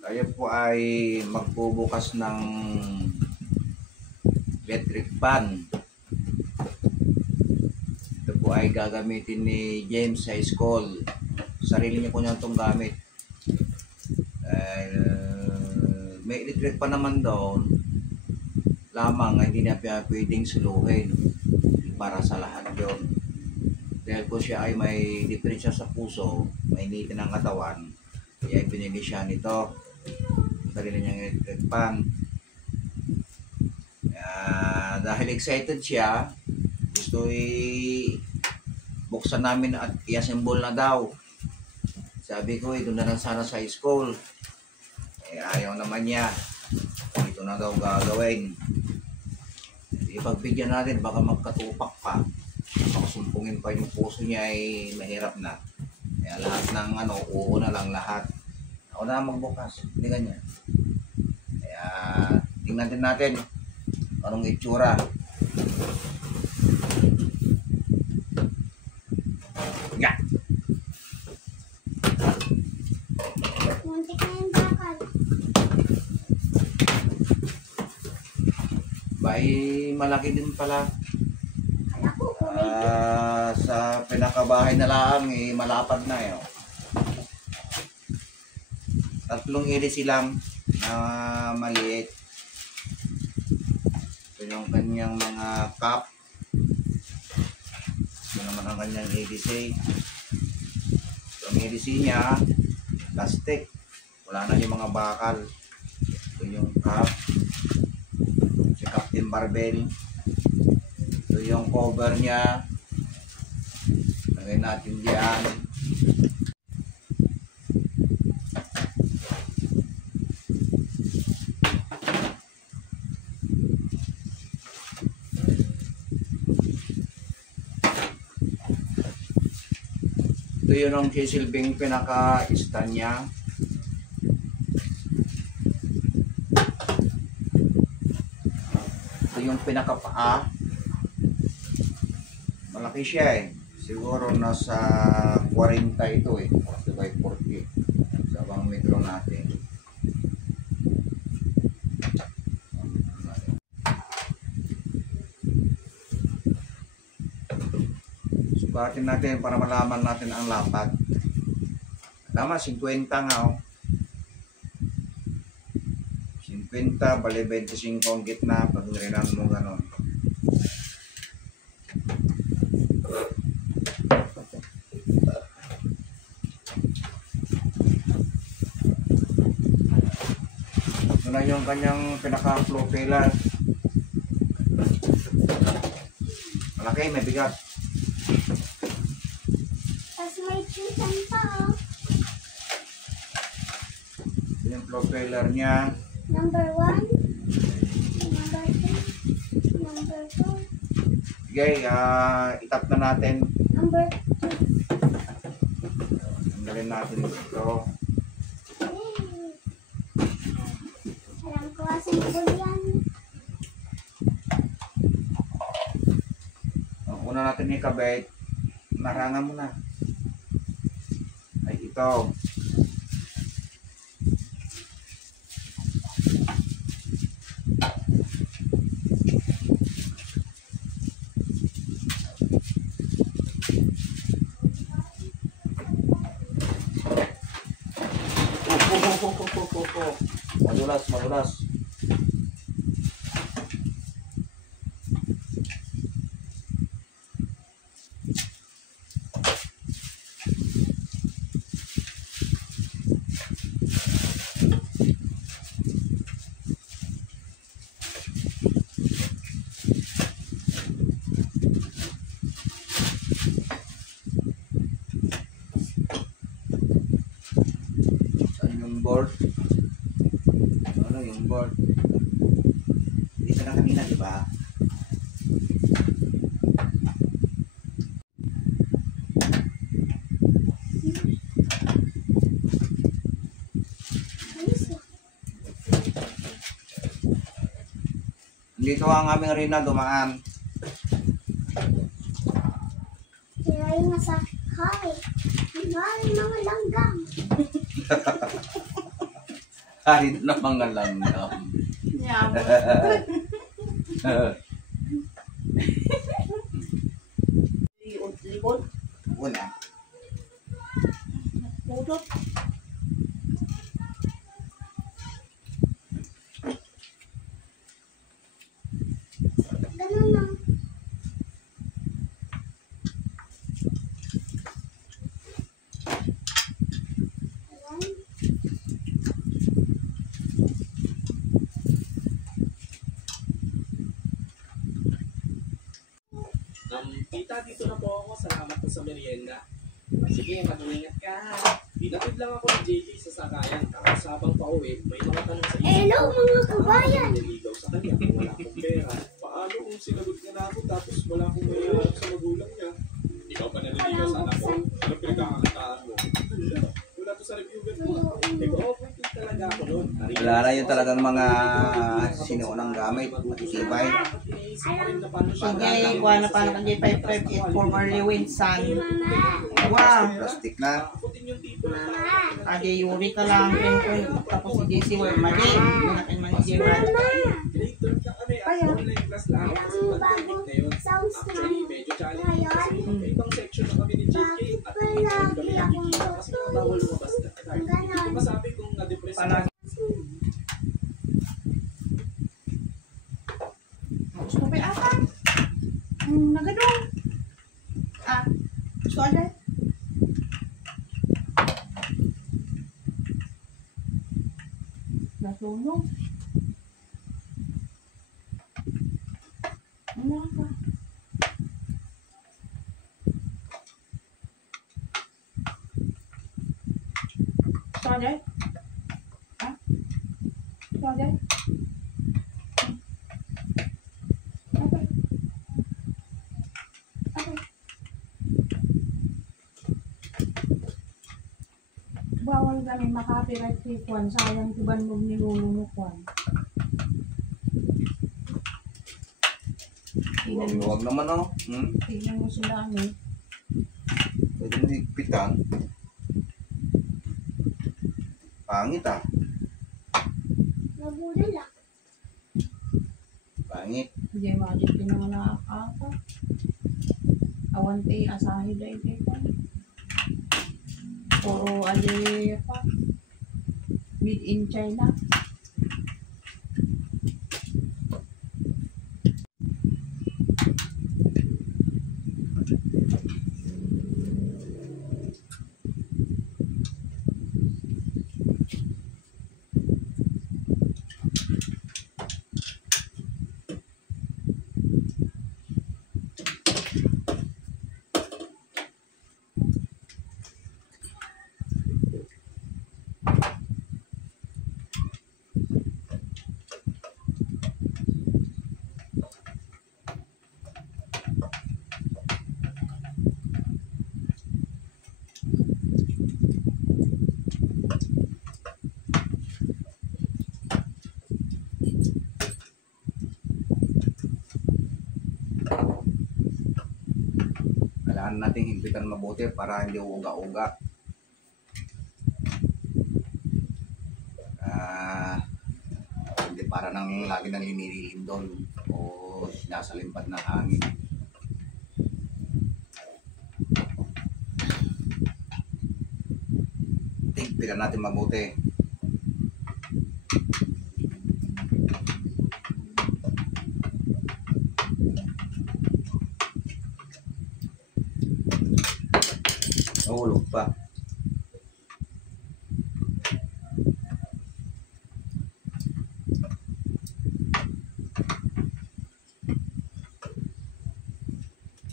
Tayo po ay magbubukas ng electric pan. Ito po ay gagamitin ni James sa school. Sarili niya po niya itong gamit. May electric pan naman doon. Lamang hindi na pwedeng suluhin para sa lahat yun. Dahil po siya ay may diferensya sa puso, may initin ng katawan, kaya pinili siya nito. Sarili niyang electric pan. Dahil excited siya, gusto buksan namin at i-assemble na daw. Sabi ko, ito na lang sana sa school. Ayaw naman niya. Ito na daw gagawin. Ipagbigyan natin, baka magkatupak pa. Makasumpungin pa yung puso niya ay mahirap na. Kaya lahat ng oo na lang lahat. Ako na magbukas. Hindi ganyan. Kaya tingnan din natin anong itsura. Yeah. Muntik na yung bakal. Bay, malaki din pala. Sa pinakabahay na lang, malapad na yun. 3 hélice lang na maliit. Ito yung kanyang mga cup. Ito naman ang kanyang hélice. Yung hélice niya, plastic. Wala na yung mga bakal. Ito yung cup. Si Captain Barbell. Ito yung cover niya. Lagay natin diyan. Ito yun ang sisilbing pinaka-stand niya. Ito yung pinaka-paa. Malaki siya eh. Siguro nasa 40 ito eh. 40 by 40. Sa bang metro natin. Sukatin natin para malaman natin ang lapad. Tama, 50 nga oh. 50, bali 25 ang gitna. Pag nirinan mo ganon. Ito na yung kanyang pinaka-flow pillar. Malaki, may bigat. Tapos may chutan pa oh. Ito yung flow pillar niya. Number 1. Number 2. Number 2. Sige, itap na natin. Number 2. Tanggalin natin ito. Alam ko kasi po yan. Ang una natin ikabit, marangan mo na. Ay ito. Madulas, madulas. Saan yung board? Ano yung board? Dito ang aming Rina dumaan. Kaya yung nasa hay. Ang mga langgam. Kahit na mga langgam. Likod. Wala. Pudot. Ganun lang. Ayan. Tita, dito na po ako. Salamat po sa merienda. Sige, mag-ingat ka. Binatid lang ako ng JJ sa sakayan. Tapos habang pauwi, may mga tanong sa Hello mga kabayan. Niligaw sa kanya kung wala akong pera. Paano kung sinagot niya na ako tapos wala akong pera sa magulang niya? Ikaw pa naliligaw sa anak ko. Ano pinagkakakitaan mo? Wala to sa reviewer mo. Nag-overthink talaga ako noon. Wala na yun talagang mga sinuunang gamit. Matitibay. Sige, kuha na pa ng J558 formerly Winsan. Wow. Plastic na. Ade Yuri ka lang. Tapos si JC wala mali. Minakin man ni J1. Online class lang. Kasi pandemic na yun. Actually, medyo challenging kasi may ibang section na kami ni JK at hindi kami nakikita kasi bawal lumabas na. Hindi ko masabi kung na-depress ako. Gusto ba yung ata? Nagadong. Gusto ka dyan? Nasunog. Ano ka? Gusto ka dyan? Gusto ka dyan? Okay. Okay. Bawal kami makapiright kay Kwan. Sayang tiban mo nilulunok Kwan. Huwag naman oh. Tingnan mo sila ano. Pwede mo higpitan. Pangit ah. Nabudol lang. Pangit. Hindi magic din ang nakakaka. Awante, asahi dahil dito. Puro ali pa. Made in China. Kailangan nating higpitan mabuti para hindi uga-uga. Hindi para nang lagi nang linilindol o sinasalimpad ng hangin. Higpitan natin mabuti. Nahulog pa.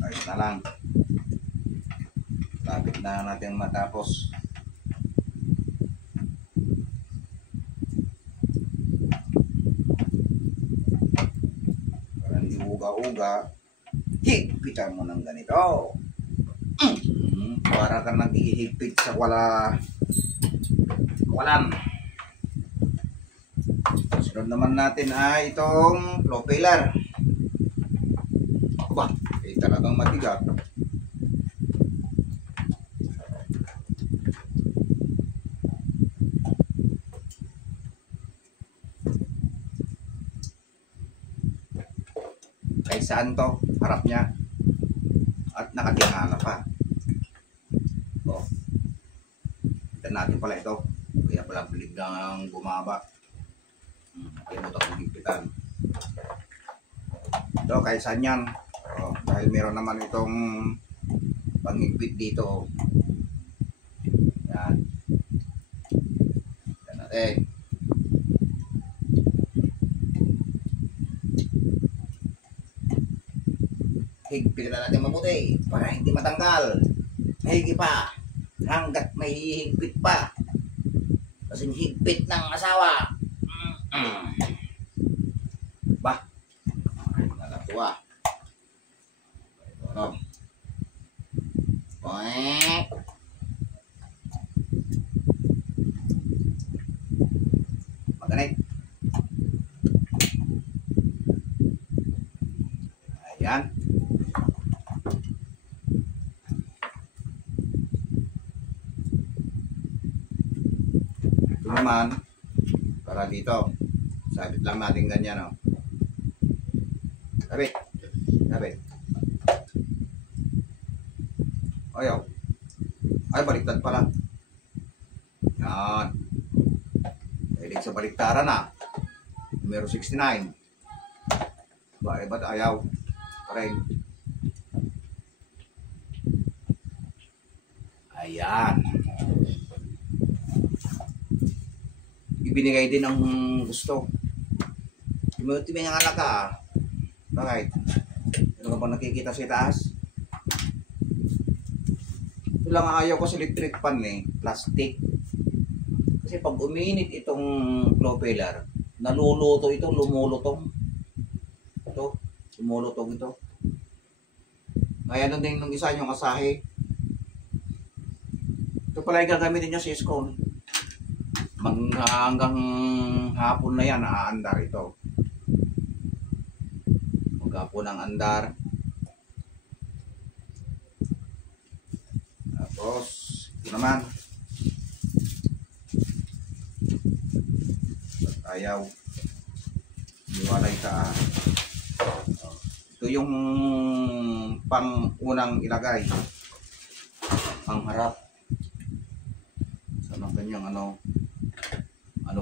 Ayos na lang. Lapit na natin matapos. Para hindi uga-uga, higpitan mo ng ganito. Para ka naghihigpit sa walan. Sunod naman natin ay itong propeller. Aba, talagang matigas. Kahit saan to, harap niya. At nakatingala pa. O. Kita natin pala ito. Kaya pala biglang bumaba. Kaya mo ito kong higpitan. Ito, kahit saan yan. O, dahil meron naman itong panghigpit dito. Yan. Yan natin. Higpitin na natin mabuti para hindi matanggal. Mahigi pa. Hanggat may higpit pa. Kasing higpit ng asawa. Ba? Nalatuwa. Ito. Poek. Maganay. Ayan. Ito naman, para dito. Sabit lang natin ganyan, oh. Sabit. Sabit. Ayaw. Ay, baliktad pala. Yan. Dahil sa baliktaran na. Numero 69. Ba't ayaw? Parein. Ayan. Ibinigay din ang gusto. Timuti may nga ka. Bakit? Ano ka ba nakikita sa itaas? Ito lang ayaw ko sa electric pan eh. Plastic. Kasi pag uminit itong propeller, naluluto ito, lumulutong. Ito, lumulutong ito. Kaya nun din nung isa yung asahe. Ito pala yung gagamitin nyo sa iskon. Hanggang hapon na yan, aandar ito. Maghapon ang andar. Tapos, ito naman. Ayaw. Iwalay ka. Ito yung pang-unang ilagay. Pang-harap. Sana kanyang ano.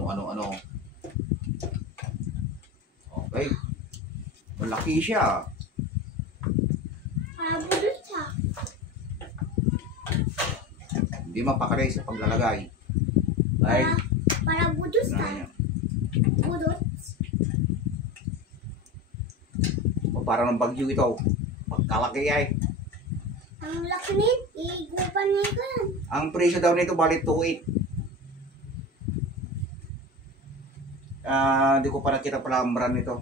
Ano. Okay. Malaki siya. Budot siya. Hindi mapakali sa paglalagay. Ay. Para budot siya. Ayan. Budot. O parang ng bagyo ito. Pagkalaki ay. Ang laki nito. Igupan niya kan. Ang presyo daw nito bali 2.8. Di ko pa nakita pala ang brand nito.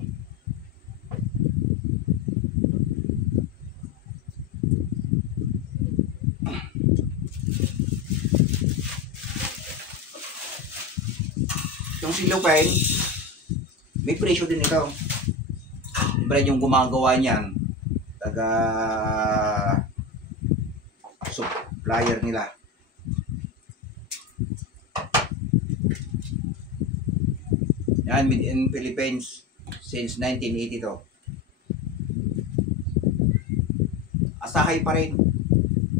Yung silupin, may presyo din ito. Siyempre yung gumagawa niyan, taga supplier nila. Yan, made in Philippines since 1980 to. Asahay pa rin.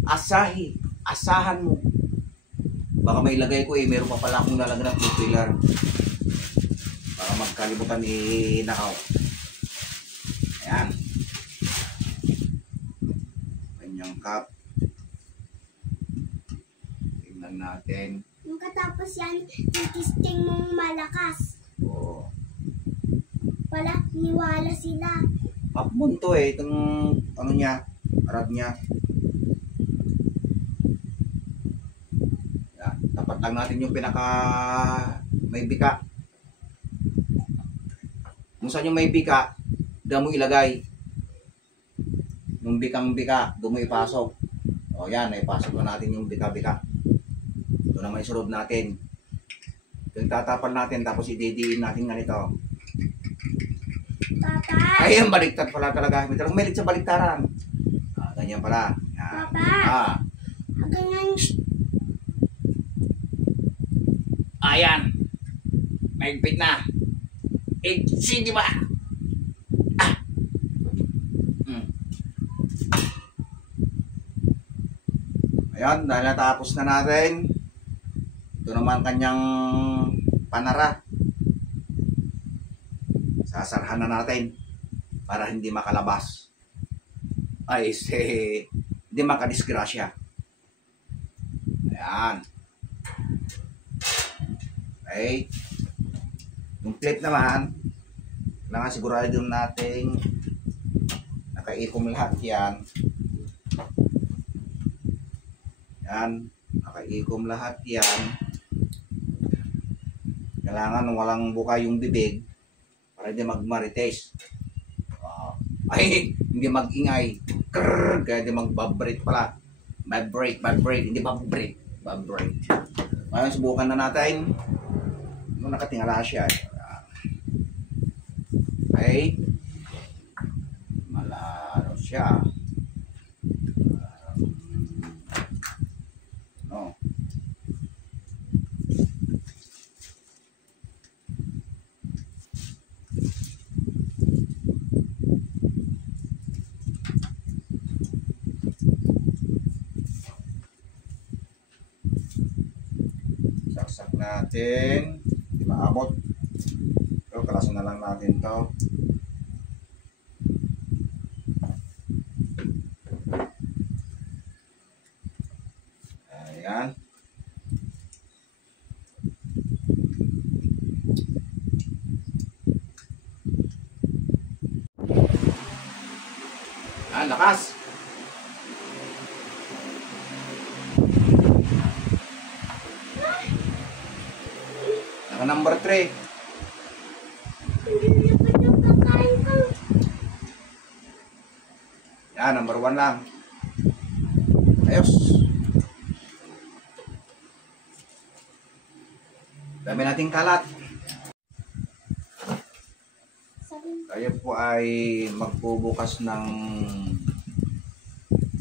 Asahi. Asahan mo. Baka may lagay ko meron pa pala akong lalagyan ng propeller. Baka magkalimutan nakaw. Ayan. Kanyang cup. Tingnan natin. Yung katapos yan, testing mong malakas. Oo. Wala, niwala sila. Upmon to itong ano niya, harap niya. Yan, tapat lang natin yung pinaka may bika. Kung saan yung may bika, doon mo ilagay. Yung bikang-bika, doon mo ipasok. O yan, ipasok na natin yung bika-bika. Ito naman isunod natin. Tatapal natin tapos ididiin natin ganito. Papa. Ay, ang baliktad pala talaga. May talagang mahilig sa baliktaran. Ganyan pala. Yan. Papa. Ganyan. Ayan. Mahigpit na. Sige ba? Ayan, dahil natapos na natin. Ito naman kanyang panara. Sasarhan na natin para hindi makalabas. Ay, hindi makadisgrasya. Ayan. Okay. Yung clip naman, kailangan sigurado natin nakaikom lahat yan. Yan. Nakaikom lahat yan. Kailangan walang buka yung bibig para hindi magmarites. Ay, hindi mag-ingay. Krrrr, kaya hindi mag-vibrate pala. Vibrate, hindi vibrate. Vibrate. Ngayon, subukan na natin. Nakatingala siya. Okay. Malano siya. No. Saksak natin. Hindi maabot. Pero kalasan na lang natin to. Ayan. Lakas. Naka number 3. Hindi na pa yung kakain ko. Yan, number 1 lang. Ayos. Dami nating kalat. Tayo po ay magbubukas ng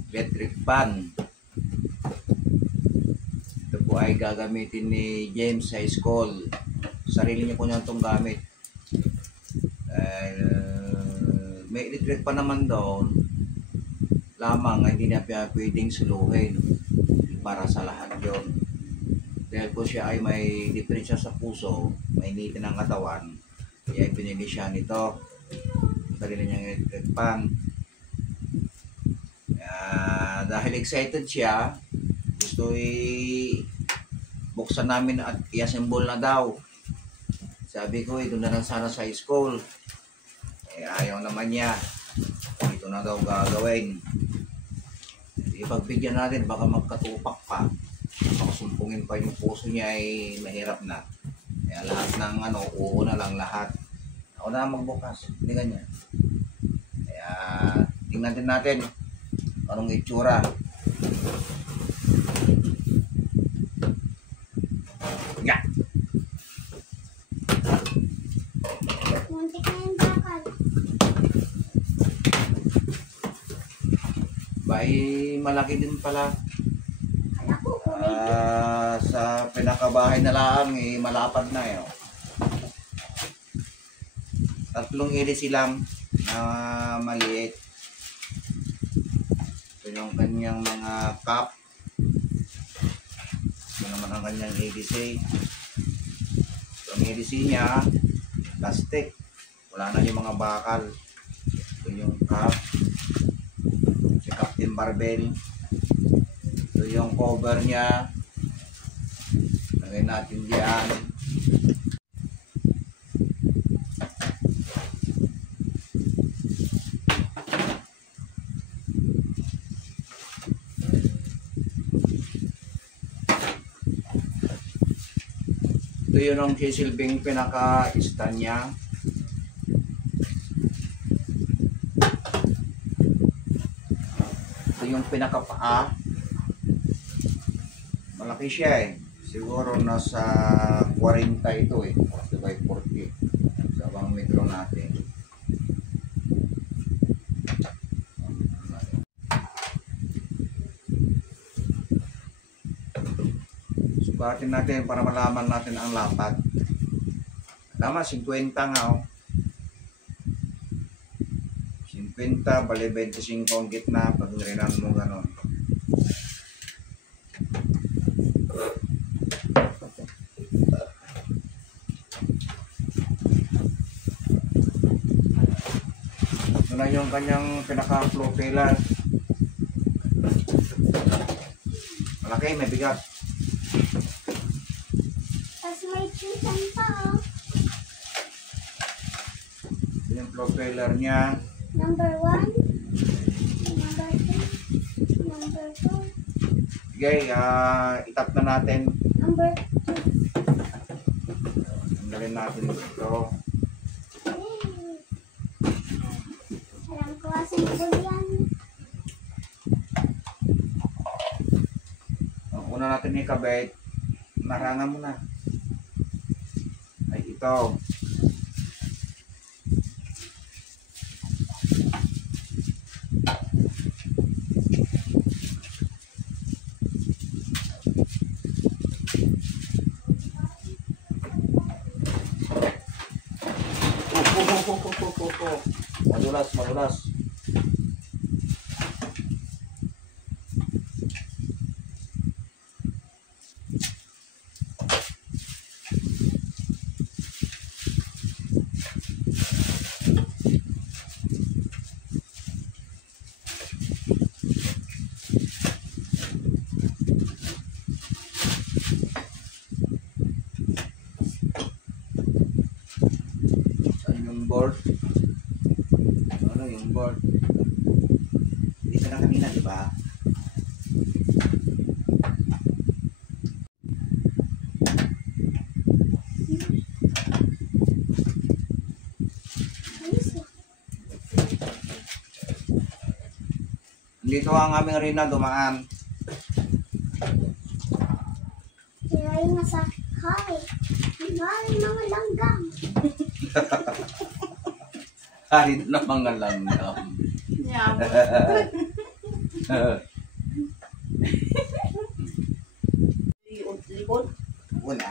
electric pan. Ito po ay gagamitin ni James sa school. Sarili niya po niya itong gamit. May electric pan naman doon. Lamang hindi na pwedeng suluhin para sa lahat yon. Dahil po siya ay may diferensya sa puso, may initin ng katawan, kaya pinili siya nito. Sarili niyang electric pan. Dahil excited siya, gusto buksan namin at i-assemble na daw. Sabi ko, ito na lang sana sa school. Ayaw naman niya. Ito na daw gagawin. Ipagbigyan natin, baka magkatupak pa. Baka sumpungin pa yung puso niya ay mahirap na. Kaya lahat ng uuna lang lahat. Ako na magbukas. Hindi ganyan. Kaya tingnan din natin anong itsura. Yeah. Muntik na yung bakal. Bay, malaki din pala. Kala ko, Sa pinakabahay na lang, malapad na yun. 3 iris lang na maliit. Ito yung kanyang mga cup. Ito naman ang kanyang EDC. Ang EDC niya, plastic. Wala na yung mga bakal. Ito yung cup. Si Captain Barbell. Ito yung cover niya. Lagay natin diyan. Ito yun ang sisilbing pinaka-stand niya. Ito yung pinaka-paa. Malaki siya eh. Siguro nasa 40 ito eh. 40 by 40. Sa bang metro natin. Subatin natin para malaman natin ang lapad. Tama, 50 nga oh. 50, bali 25 ang gitna. Pag nirinan mo gano'n. Ito na yung kanyang pinaka-flow pillar. Malaki, may bigat. Tapos may chicken pa, oh. Ito yung flow pillar niya. Number 1. Number 2. Number 2. Sige, itap na natin. Number 2. Tanggalin natin ito. Alam ko kasi yan. Ang una natin ikabit, narangan mo na. Ay, ito. Madulas, madulas. Saan yung board? Ano yung board? Dito na kanina, di ba? Dito ang aming arena dumaan. Kaya yung nasa hi. Hi, mga langgam. Harit na mga langgam. Likod. Una.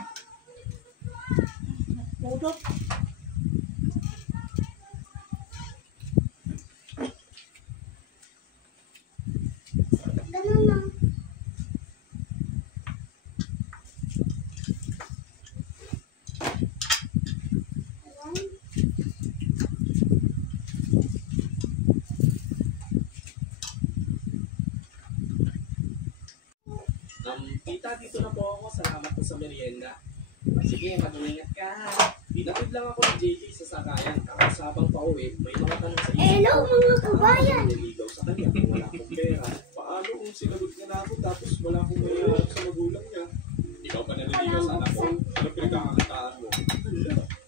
Pudot. Ganun lang. Ayan. Tita, dito na po ako. Salamat po sa merienda. Sige, mag-ingat ka. Dinatid lang ako ng JJ sa sakayan. Tapos habang pauwi, may mga tanong sa Hello, mga kabayan. Niligaw sa kanya kung wala akong pera. Paano kung sinagot niya na ako tapos wala akong mayroon sa magulang niya? Ikaw pa naliligaw sa anak ko. Ano pinagkakakitaan mo?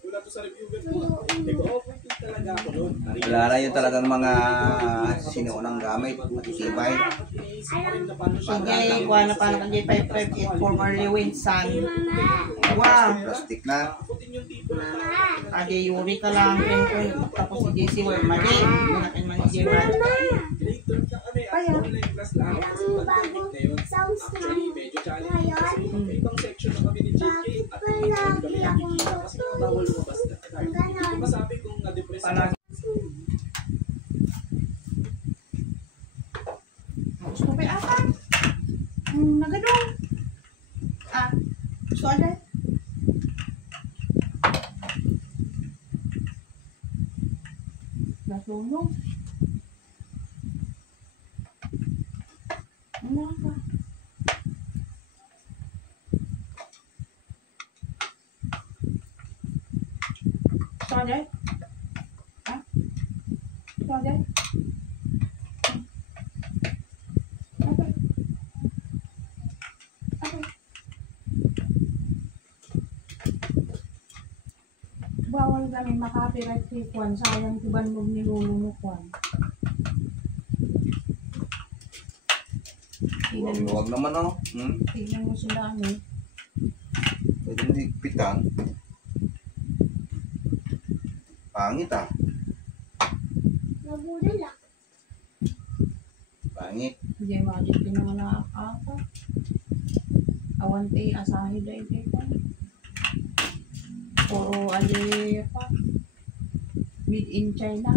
Wala to sa reviewer ko. Nag-overthink talaga ako noon. Wala na yun talagang mga sinuunang gamit. Matitibay. Sige, kuha na pa ng J558 formerly Winsan. Wow. Plastic na. Putin yung tipo na Ade Yuri ka lang, tapos si JC Ware Mali. Manakin man si J1. grade 12 na kami. Online class lang. Kasi pandemic na yun. Sounds Actually, medyo challenging kasi ibang section na kami ni JK at hindi kami nakikita kasi bawal lumabas na. Hindi ko masabi kung na-depress ako. Gusto ko ata. Nagadong. Gusto ka dyan? Nasunog. Ano ka? Gusto ka dyan? Ha? Gusto ka dyan? Okay. Okay. Bawal kami makapiright kay Kwan. Sayang tiban mo nilulong mo Kwan. Tingnan mo, Huwag naman oh. tingnan mo sila ano. yung higpitan. Pangit ah. Nabudol lang. Pangit. Hindi magic din naman nakakaka. Awante, asahi dahil ito. Puro ali pa. Made in China.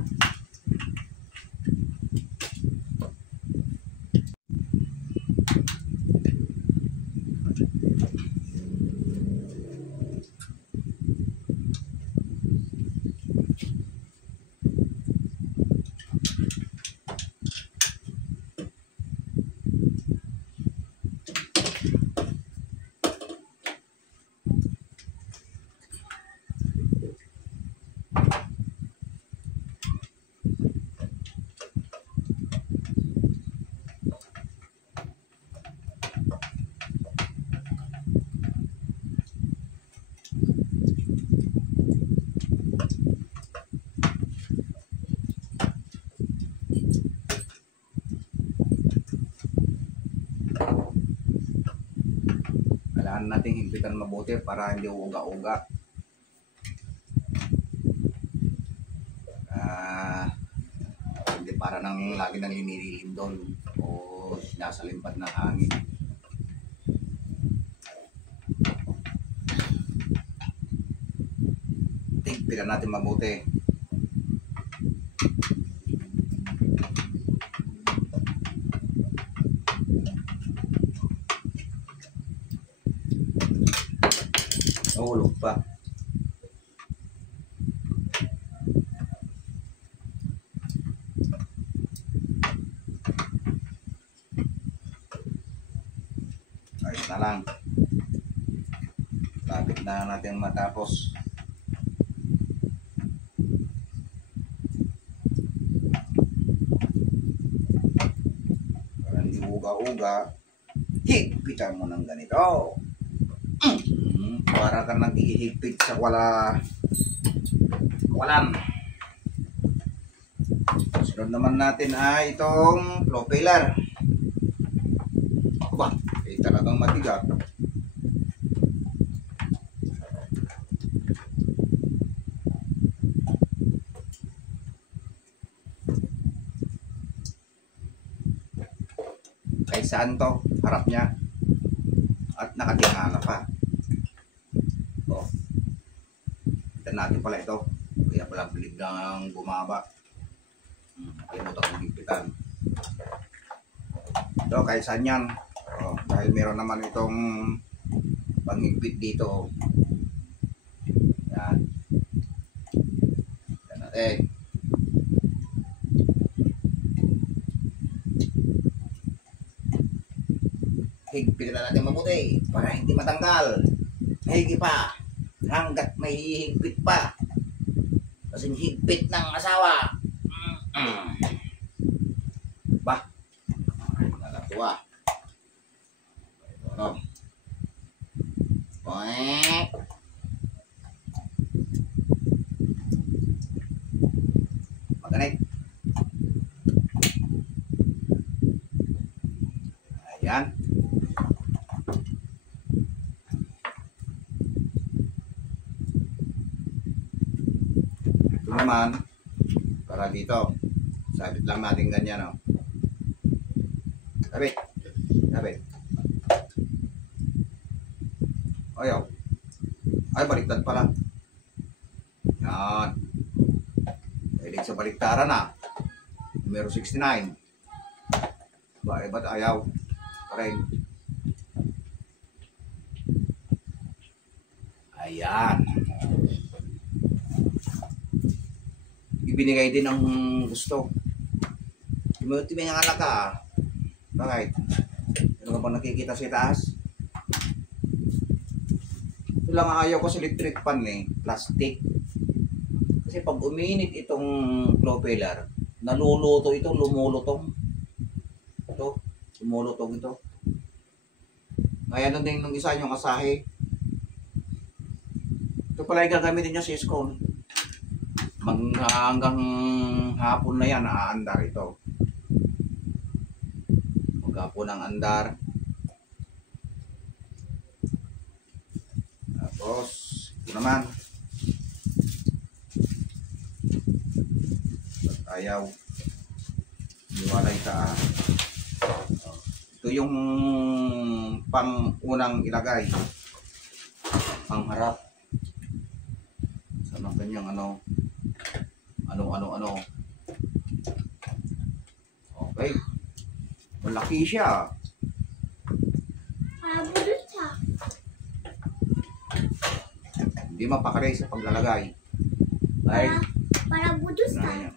Kailangan nating higpitan mabuti para hindi uga-uga. Hindi para nang lagi nang linilindol o sinasalimpad ng hangin. Higpitan natin mabuti. Nahulog pa. Ayos na lang. Lapit na natin matapos. Para hindi uga-uga, higpitan mo ng ganito. Para ka naghihigpit sa walan. Sunod naman natin ay itong propeller. Aba, talagang matigas. Kahit saan to, harap niya. At nakatingala pa. Natin pala ito, kaya pala biglang bumaba. Kalimutan kong higpitan ito kahit saan yan. Dahil meron naman itong panghigpit dito. Yan. Yan natin. Higpitan natin mabuti para hindi matanggal. Higi pa hanggat may higpit pa. Kasing higpit ng asawa. Ba? Ay, nalatuwa. Ano? Boing. Maganik. Ayan. Naman para dito sabit lang natin ganyan, oh. Sabit ayaw ay baliktad pala yan. Pwede sa baliktaran na numero 69 ba't ayaw pa rin. Ayan, ibinigay din ang gusto. May nga ka. Bakit? Ano ka ba nakikita sa taas? Ito lang ayaw ko sa electric fan eh. Plastic. Kasi pag uminit itong propeller, naluluto ito, lumulutong. Ito, lumulutong ito. Kaya nun din nung isa yung asahe. Ito pala yung gagamitin niya sa iskon. Hanggang hapon na yan, naaandar ito. Maghapon ang andar. Tapos, ito naman. Ayaw. Iwalay ka. Ito yung pang-unang ilagay. Pangharap. Sa kanyang ano. Okay. Malaki siya. Budot siya. Hindi mapakare sa paglalagay. Ay. Para budot siya. Ayan.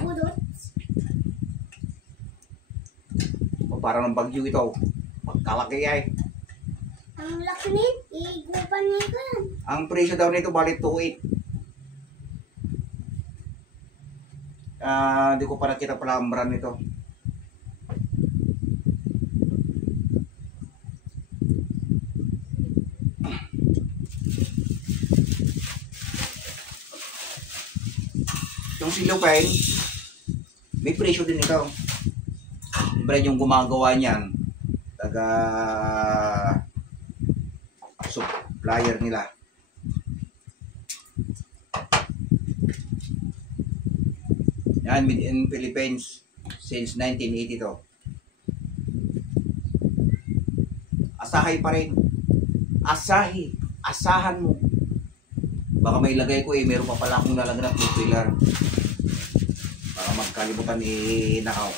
Budot. O, parang ng bagyo ito. Magkalaki ay. Ang laki nito. Igupan niya yan. Ang presyo daw nito bali 2.8. Di ko pa nakita pala ang brand nito. Yung silupin, may presyo din ito. Siyempre yung gumagawa niyan, taga supplier nila. Yan, made in Philippines since 1980 to. Asahay pa rin. Asahi. Asahan mo. Baka may lagay ko meron pa pala akong lalagyan ng two-wheeler. Baka magkalimutan nakaw.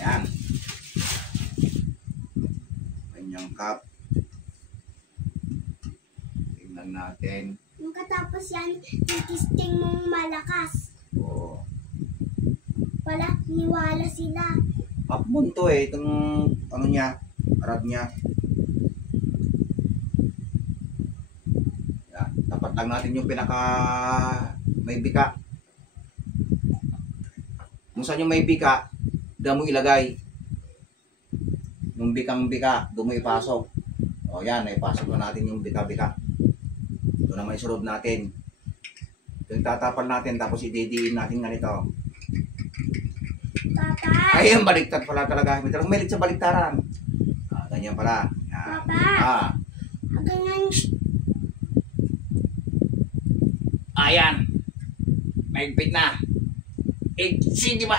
Ayan. Kanyang cup. Tingnan natin. Yung katapos yan, titisting mong malakas. Oo. Wala, niwala sila. Upmoon to itong ano niya, rad niya. Yan, tapat lang natin yung pinaka may bika. Kung saan yung may bika, doon mo ilagay. Yung bikang bika, doon mo ipasok. O yan, ipasok na natin yung bika-bika. Ito naman isurod natin. Ito yung tatapal natin, tapos ididiin natin ganito. Papa! Ay, ang baliktad pala talaga. May talagang merit sa baliktaran. Ganyan pala. Yan. Papa! Ganyan. Ayan. Mahigpit na. Sige ba?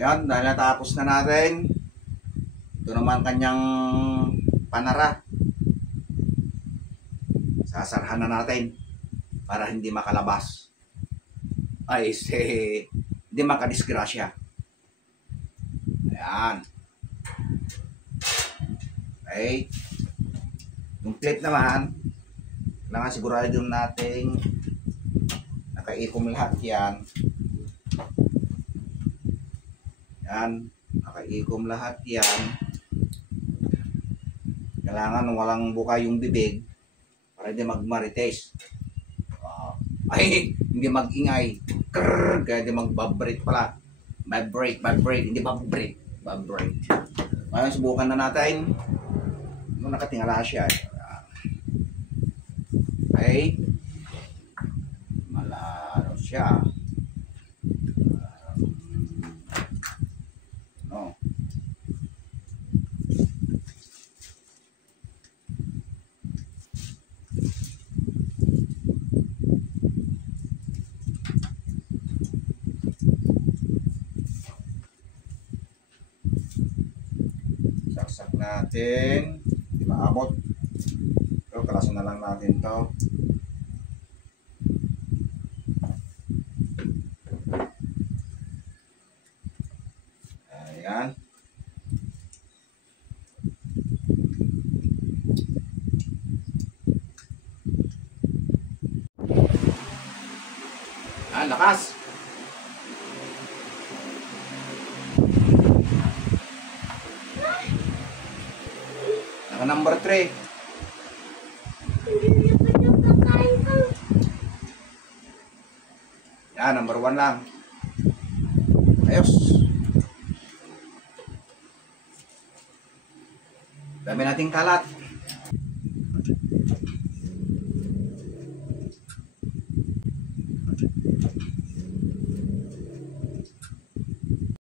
Ayan, dahil natapos na natin. Ito naman kanyang panara. Sasarhan na natin para hindi makalabas. Ay, hindi makadisgrasya. Ayan. Okay. Yung clip naman, kailangan sigurado natin nakaikom lahat yan. Yan. Nakaikom lahat yan. Kailangan walang buka yung bibig para hindi magmarites. Ay, hindi mag-ingay. Krrrr, kaya hindi mag-vibrate pala. Vibrate, hindi vibrate. Vibrate. Ngayon, subukan na natin. Nakatingala siya. Okay. Malaro siya. No. Saksak natin. Hindi maabot. Pero kalasan na lang natin to. Ayan. Lakas. Naka number 3. Hindi pa yung pagkain ko. Yan, number 1 lang. Ayos. Dami nating kalat.